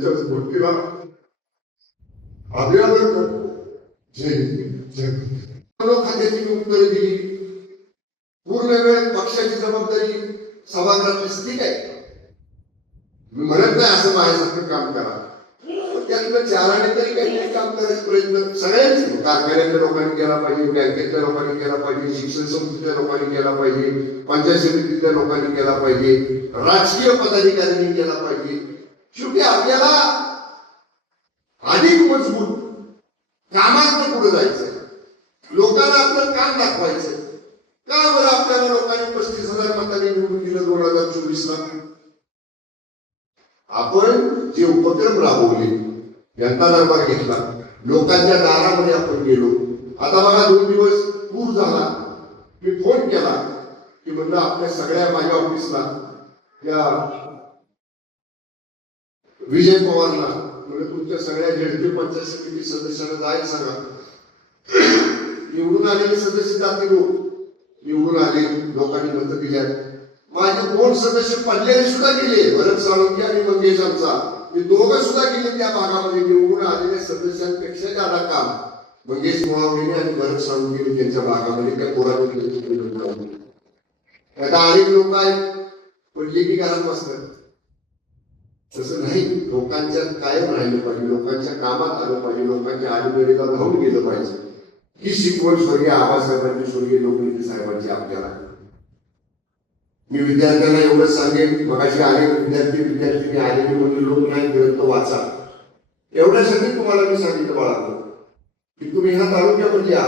त्यांच्या स्फूर्तीला अभिवादन करतो. जय जय खात्याची मी उत्तरं दिली. पूर्ण वेळ पक्षाची जबाबदारी सभागृहात ठीक आहे. मी म्हणत नाही असं माझ्यासारखं काम करा, त्यातलं चाराने तरी काही काम करायचा प्रयत्न सगळ्यांनी, कारखान्यातल्या लोकांनी केला पाहिजे, बँकेतल्या लोकांनी केला पाहिजे, शिक्षण संस्थेतल्या लोकांनी केला पाहिजे, पंचायत समितीतल्या लोकांनी केला पाहिजे, राजकीय पदाधिकाऱ्यांनी केला पाहिजे. शेवटी आपल्याला अधिक मजबूत कामात पुढे जायचं, लोकांना आपलं काम दाखवायचं. का बरं आपल्याला लोकांनी 35,000 मतांनी निवडून दिलं 2024ला? आपण जे उपक्रम राबवले, जनता दरबार घेतला, लोकांच्या दारामध्ये आपण गेलो. आता बघा 2 दिवस पूर झाला, मी फोन केला की म्हणलं आपल्या सगळ्या माझ्या ऑफिसला त्या विजय पवारला म्हणजे तुमच्या सगळ्या झेडपी पंचायत समिती सदस्यांना जायला सांगा. निवडून आलेले सदस्य जातील, निवडून आले, लोकांनी मतं दिल्या. माझे 2 सदस्य पडलेले सुद्धा गेले, भरत साळुंखे आणि मंगेश आमचा, मी दोघं सुद्धा गेले त्या भागामध्ये. निवडून आलेल्या सदस्यांपेक्षा जादा काम मंगेश मोहावळेने आणि भरत साळुंखेने त्यांच्या भागामध्ये त्या पोरामध्ये. आता अनेक लोक आहेत पडले की घरात बसतात, तसं नाही. लोकांच्या कायम राहिलं पाहिजे, लोकांच्या कामात आलं पाहिजे, लोकांच्या आडीवेळेला धावून गेलं पाहिजे. ही शिकवण स्वर्गीय आबासाहेबांची, स्वर्गीय लोकनेते साहेबांची आपल्याला. मी विद्यार्थ्यांना एवढंच सांगेन, मगाशी अनेक विद्यार्थी आलेले म्हणजे लोक नाही ग्रंथ वाचा, एवढ्यासाठी तुम्हाला मी सांगितलं बाळांनो की तुम्ही ह्या तालुक्यामध्ये या.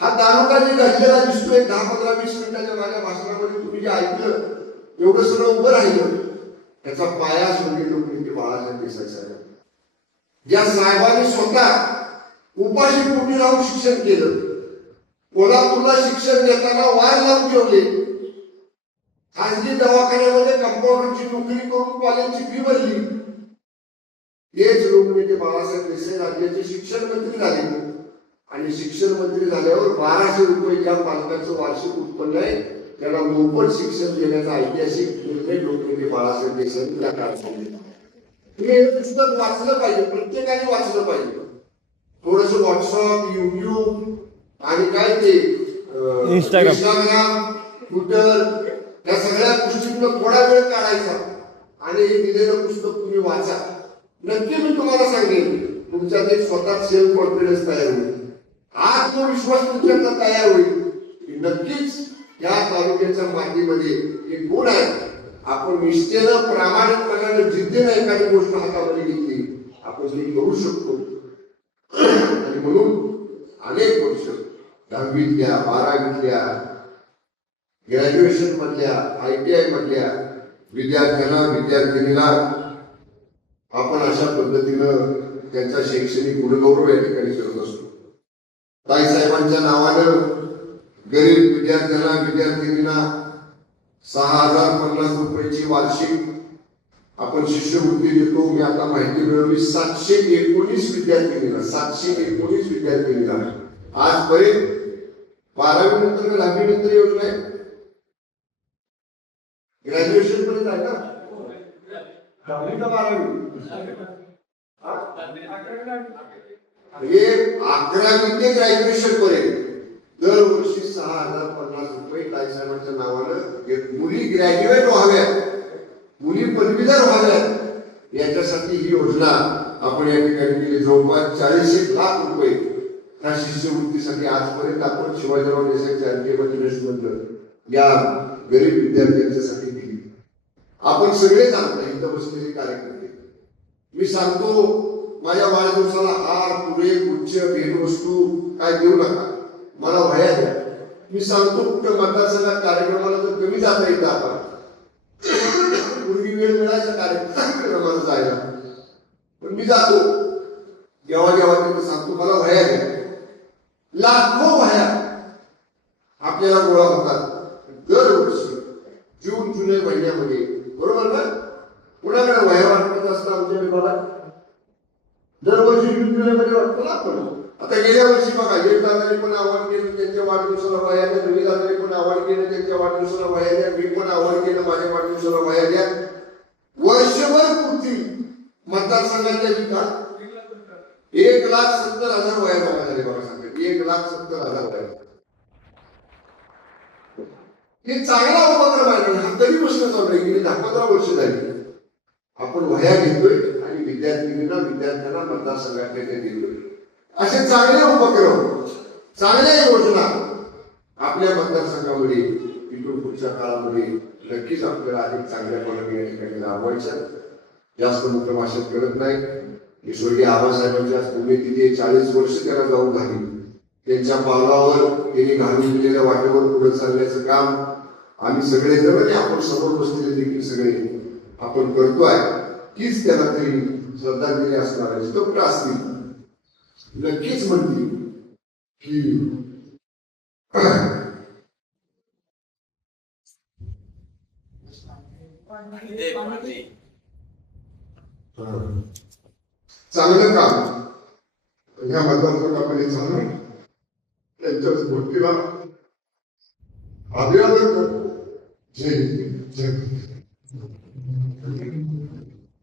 हा तालुका जे घडलेला दिसतोय 10-15-20 मिनिटाच्या माझ्या भाषणामध्ये तुम्ही जे ऐकलं, एवढं सगळं उभं राहिलं, त्याचा पाया स्वर्गीय लोकनेते बाळासाहेब देसाई साहेब, ज्या साहेबांनी स्वतः उपाशी पोटी राहून शिक्षण केलं. कोल्हापूरला शिक्षण घेताना वार लावून ठेवले, खाजगी दवाखान्यामध्ये कंपाऊंडरची नोकरी करून कॉलेजची फी भरली. हेच लोकनेते बाळासाहेब देसाई राज्याचे शिक्षण मंत्री झाले आणि शिक्षण मंत्री झाल्यावर 1200 रुपये ज्या पालकांचं वार्षिक उत्पन्न आहे त्याला मोफत शिक्षण देण्याचा ऐतिहासिक निर्णय लोकनेते बाळासाहेब देसाई त्या काळात घेतला. हे पुस्तक वाचलं पाहिजे, प्रत्येकाने वाचलं पाहिजे. थोडस व्हॉट्सअप, युट्यूब आणि काय ते इंस्टाग्राम, ट्विटर या सगळ्या गोष्टींना थोडा वेळ काढायचा आणि हे दिलेलं पुस्तक तुम्ही वाचा. नक्की मी तुम्हाला सांगेन तुमच्यात एक स्वतः सेल्फ कॉन्फिडन्स तयार होईल, आत्मविश्वास तुमच्यात तयार होईल की नक्कीच या तालुक्याच्या मातीमध्ये एक गुण आहे. आपण निष्ठेनं, प्रामाणिकपणानं, जिद्दीनं एखादी गोष्ट हातामध्ये घेतली, आपण ती करू शकतो. आणि म्हणून अनेक वर्ष 10वीतल्या, 12वीतल्या, ग्रॅज्युएशन मधल्या, ITI मधल्या विद्यार्थ्यांना आपण अशा पद्धतीनं त्यांचा शैक्षणिक गुणगौरव या ठिकाणी करत असतो. ताईसाहेबांच्या नावानं गरीब विद्यार्थ्यांना 6,050 रुपयाची वार्षिक आपण शिष्यवृत्ती देतो. मी आता माहिती मिळवली 719 विद्यार्थ्यांना आजपर्यंत 12वी नंतर 10वी नंतर योजना आहे, ग्रॅज्युएशन पर्यंत आहे का? 10वी का 12वी? 11वी ते ग्रॅज्युएशन पर्यंत दरवर्षी 6,050 रुपये ताईसाहेबांच्या नावानं मुली ग्रॅज्युएट व्हाव्यात, मुली पदवीधर व्हाव्यात, याच्यासाठी ही योजना आपण या ठिकाणी केली. जवळपास 40 लाख रुपये त्या शिष्यवृत्तीसाठी आजपर्यंत आपण शिवाजीराव देसाई चॅरिटेबल ट्रस्टमधून या गरीब विद्यार्थ्यांच्यासाठी दिली. आपण सगळे जाणता इथं बसलेले कार्यकर्ते, मी सांगतो माझ्या वाढदिवसाला हार, पुरे, गुच्छ, भेटवस्तू काय देऊ नका, मला वह्या द्या. मी सांगतो कुठं मतदारसंघात कार्यक्रमाला जर कमी जाता येतं आपण पूर्वी वेळ मिळायचा कार्यक्रमाला जायला, पण मी जातो जेव्हा तिथं सांगतो मला वह्या द्या. लाखो वह्या आपल्याला गोळा होतात दरवर्षी जून जुलै महिन्यामध्ये, बरोबर ना? कुणाकडे वह्या वाटत असतं आमच्या विभागात दरवर्षी जून जुलै मध्ये वाटतो ना आपण. आता गेल्या वर्षी बघा, एक दादाने पण आवाहन केलं त्यांच्या वाढदिवसाला वह्या द्या, रवी दादाने पण आवाहन केलं त्यांच्या वाढदिवसाला वह्या द्या, मी पण आवाहन केलं माझ्या वाढदिवसाला वह्या द्या. वर्षभर पुरतील मतदारसंघाच्या विकास 1,70,000 वया जमा झाले बघा सांगते 1,70,000 वया. हे चांगला उपक्रम आहे. हा तरी प्रश्न चालू आहे की 10-15 वर्ष झाली आपण वह्या घेतोय आणि विद्यार्थ्यांना मतदारसंघाकडे देतोय. असे चांगले उपक्रम चांगल्या योजना आपल्या मतदारसंघामध्ये इथून पुढच्या काळामध्ये नक्कीच आपल्याला अधिक चांगल्या पद्धतीने या ठिकाणी राबवायच्या. जास्त मोठं भाषण करत नाही. स्वर्गीय आबासाहेबांच्या पुण्यतिथी 40 वर्ष त्यांना जाऊन झाली. त्यांच्या पावलावर त्यांनी घालून दिलेल्या वाटेवर पुढे चालण्याचं काम आम्ही सगळे जण आपण समोर बसलेले देखील सगळे आपण करतोय. तीच त्याला तरी श्रद्धांजली असणार आहे. जिथं कुठं असतील नक्कीच म्हणतील की चांगलं काम ह्या मतदारसंघामध्ये झालं. त्यांच्या स्फूर्तीला अभिवादन करतो. जय हिंद, जय भारत.